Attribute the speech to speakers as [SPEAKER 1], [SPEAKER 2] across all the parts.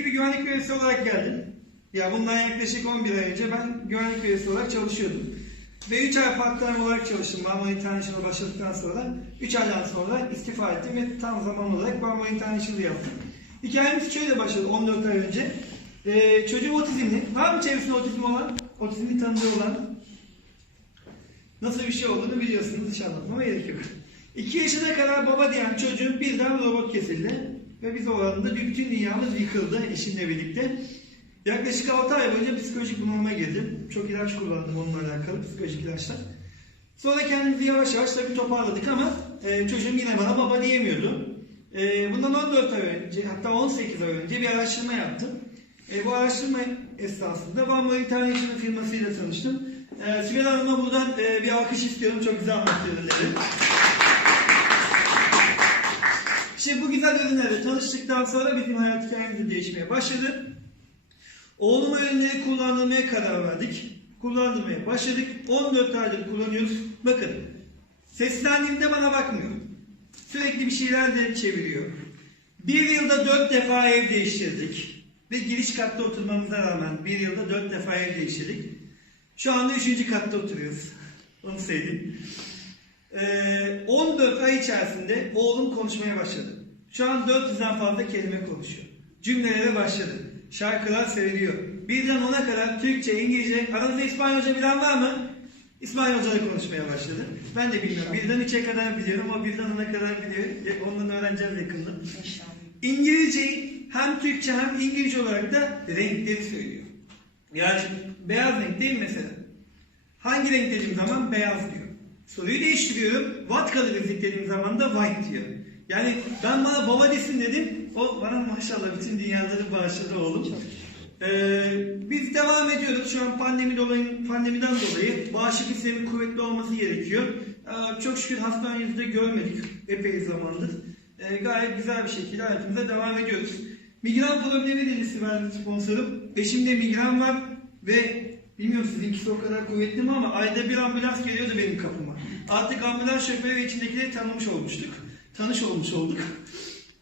[SPEAKER 1] eski bir güvenlik görevlisi olarak geldim. Ya bundan yaklaşık 11 ay önce ben güvenlik görevlisi olarak çalışıyordum. Ve 3 ay part-time olarak çalıştım Marmara International'a başladıktan sonra. 3 aydan sonra istifa ettim ve tam zaman olarak Marmara International'ı yaptım. Hikayemiz şöyle başladı 14 ay önce. Ee, çocuğum otizmli. Var mı çevresinde otizm olan? Otizmli tanıdığı olan? Nasıl bir şey olduğunu biliyorsunuz hiç anlatmama gerek yok. 2 yaşına kadar baba diyen çocuğun birden robot kesildi. Ve biz o alanda bir bütün dünyamız yıkıldı eşimle birlikte. Yaklaşık 6 ay boyunca psikolojik bunalıma girdim. Çok ilaç kullandım onunla alakalı psikolojik ilaçlar. Sonra kendimizi yavaş yavaş tabii toparladık ama e, çocuğum yine bana baba diyemiyordu. E, bundan 14 ay önce hatta 18 ay önce bir araştırma yaptım. E, bu araştırma esnasında Mori International firmasıyla tanıştım. E, Sibel Hanım'a buradan e, bir alkış istiyorum. Çok güzel anlattı. İşte bu güzel ürünlerle tanıştıktan sonra bizim hayat hikayemiz değişmeye başladı. Oğlum ürünleri kullandırmaya karar verdik. Kullandırmaya başladık. 14 aydır kullanıyoruz. Bakın seslendiğimde bana bakmıyor. Sürekli bir şeyler de çeviriyor. Bir yılda dört defa ev değiştirdik. Ve giriş katta oturmamıza rağmen bir yılda dört defa ev değiştirdik. Şu anda üçüncü katta oturuyoruz. Onu söyleyeyim. Ee, 14 ay içerisinde oğlum konuşmaya başladı. Şu an 400'den fazla kelime konuşuyor. Cümlelere başladı. Şarkılar söylüyor. Birden ona kadar Türkçe, İngilizce, aranızda İspanyolca bilen var mı? İspanyolca da konuşmaya başladı. Ben de bilmiyorum. Birden üçe kadar biliyorum ama birden ona kadar biliyor. Ondan öğreneceğiz yakında. İngilizceyi hem Türkçe hem İngilizce olarak da renkleri söylüyor. Yani beyaz renk değil mesela. Hangi renk dediğim zaman beyaz diyor. Soruyu değiştiriyorum. What color is dediğim zaman da white diyor. Yani ben bana baba desin dedim. O bana maşallah bütün dünyaları bağışladı oğlum. Ee, biz devam ediyoruz. Şu an pandemi dolayı, pandemiden dolayı bağışıklık sistemin kuvvetli olması gerekiyor. Ee, çok şükür hasta yüzde görmedik epey zamandır. Ee, gayet güzel bir şekilde hayatımıza devam ediyoruz. Migran problemi dedi Sibel sponsorum. Eşimde migran var ve bilmiyorum sizinkisi o kadar kuvvetli mi ama ayda bir ambulans geliyordu benim kapıma. Artık ambulans şoförü ve içindekileri tanımış olmuştuk. Tanış olmuş olduk.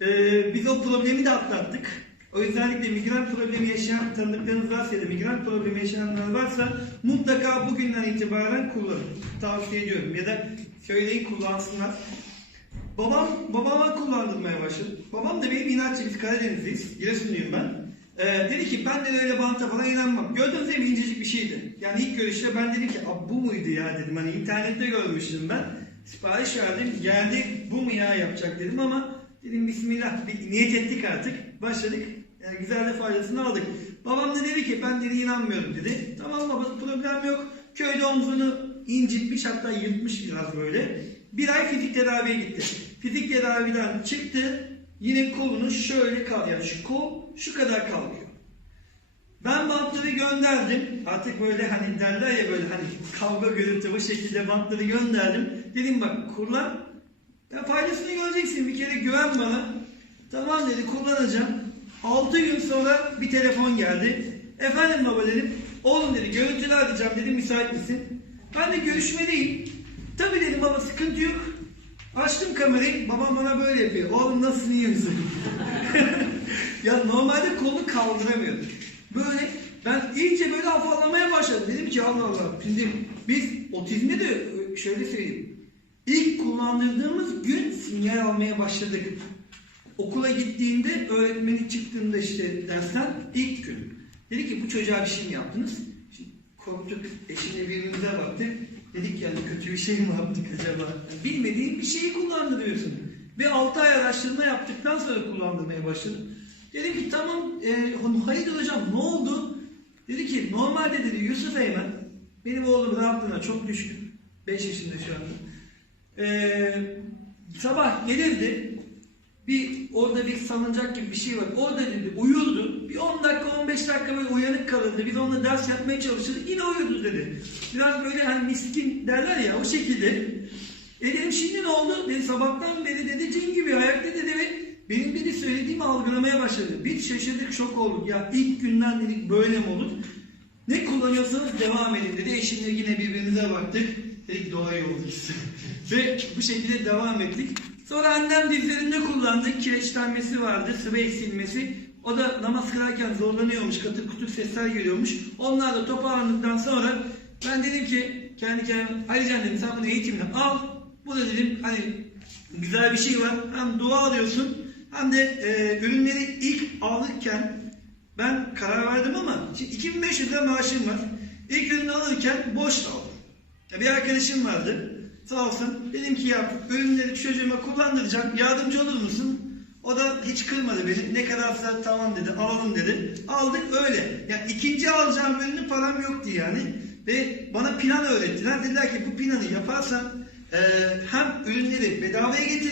[SPEAKER 1] Ee, biz o problemi de atlattık. O de migran problemi yaşayan tanıdıklarınız varsa ya da migran problemi yaşayanlar varsa mutlaka bugünden itibaren kullanın. Tavsiye ediyorum. Ya da söyleyin kullansınlar. Babam, babama kullandırmaya başladı. Babam da benim inatçı, biz Karadenizliyiz. Giresunluyum ben. Ee, dedi ki ben de öyle banta falan inanmam. Gördüğünüz gibi incecik bir şeydi. Yani ilk görüşte ben dedim ki bu muydu ya dedim. Hani internette görmüştüm ben. Sipariş verdim. Geldi bu mu ya yapacak dedim ama dedim bismillah bir niyet ettik artık. Başladık. Yani güzel de faydasını aldık. Babam da dedi ki ben dedi inanmıyorum dedi. Tamam baba problem yok. Köyde omzunu incitmiş hatta yırtmış biraz böyle. Bir ay fizik tedaviye gitti. Fizik tedaviden çıktı. Yine kolunu şöyle kal yani şu kol şu kadar kalkıyor. Ben bantları gönderdim. Artık böyle hani derler ya böyle hani kavga görüntü bu şekilde bantları gönderdim. Dedim bak kullan. Ya faydasını göreceksin bir kere güven bana. Tamam dedi kullanacağım. 6 gün sonra bir telefon geldi. Efendim baba dedim. Oğlum dedi görüntülü arayacağım dedim müsait misin? Ben de görüşmedeyim. Tabii dedim baba sıkıntı yok. Açtım kamerayı. Babam bana böyle yapıyor. Oğlum nasılsın iyi misin? ya normalde kolunu kaldıramıyordum. Böyle ben iyice böyle afallamaya başladım. Dedim ki Allah Allah. Şimdi biz otizmi de şöyle söyleyeyim. İlk kullandırdığımız gün sinyal almaya başladık. Okula gittiğinde öğretmeni çıktığında işte dersten ilk gün. Dedi ki bu çocuğa bir şey mi yaptınız? Şimdi korktuk. Eşimle birbirimize baktık. Dedik yani kötü bir şey mi yaptık acaba? Yani bilmediğin bir şeyi kullandırıyorsun. Ve 6 ay araştırma yaptıktan sonra kullandırmaya başladım. Dedim ki tamam e, hayır hocam ne oldu? Dedi ki normalde dedi Yusuf Eymen benim oğlum rahatlığına çok düşkün. 5 yaşında şu anda. E, sabah gelirdi bir orada bir salıncak gibi bir şey var. Orada dedi uyurdu. Bir 10 dakika 15 dakika böyle uyanık kalırdı. Biz onunla ders yapmaya çalışırdık. Yine uyurdu dedi. Biraz böyle hani miskin derler ya o şekilde. E dedim şimdi ne oldu? Dedi sabahtan beri dedi cin gibi ayakta dedi ve benim dedi söylediğimi algılamaya başladı. Biz şaşırdık şok olduk. Ya ilk günden dedik böyle mi olur? Ne kullanıyorsanız devam edin dedi. Eşimle yine birbirimize baktık. Dedik doğru yoldayız. Ve bu şekilde devam ettik. Sonra annem dizlerinde kullandı. Kireçlenmesi vardı, sıvı eksilmesi. O da namaz kılarken zorlanıyormuş, katır kutur sesler geliyormuş. Onlar da toparlandıktan sonra ben dedim ki kendi kendime Alican dedim sen bunu eğitimini al. Bu da dedim hani güzel bir şey var. Hem dua alıyorsun hem de e, ürünleri ilk alırken ben karar verdim ama şimdi 2500 lira maaşım var. İlk ürünü alırken boş aldım. Bir arkadaşım vardı. Sağ olsun. Dedim ki ya ürünleri çocuğuma kullandıracağım. Yardımcı olur musun? O da hiç kırmadı beni. Ne kadarsa tamam dedi. Alalım dedi. Aldık öyle. Ya ikinci alacağım ürünü param yoktu yani. Ve bana plan öğrettiler. Dediler ki bu planı yaparsan e, hem ürünleri bedavaya getir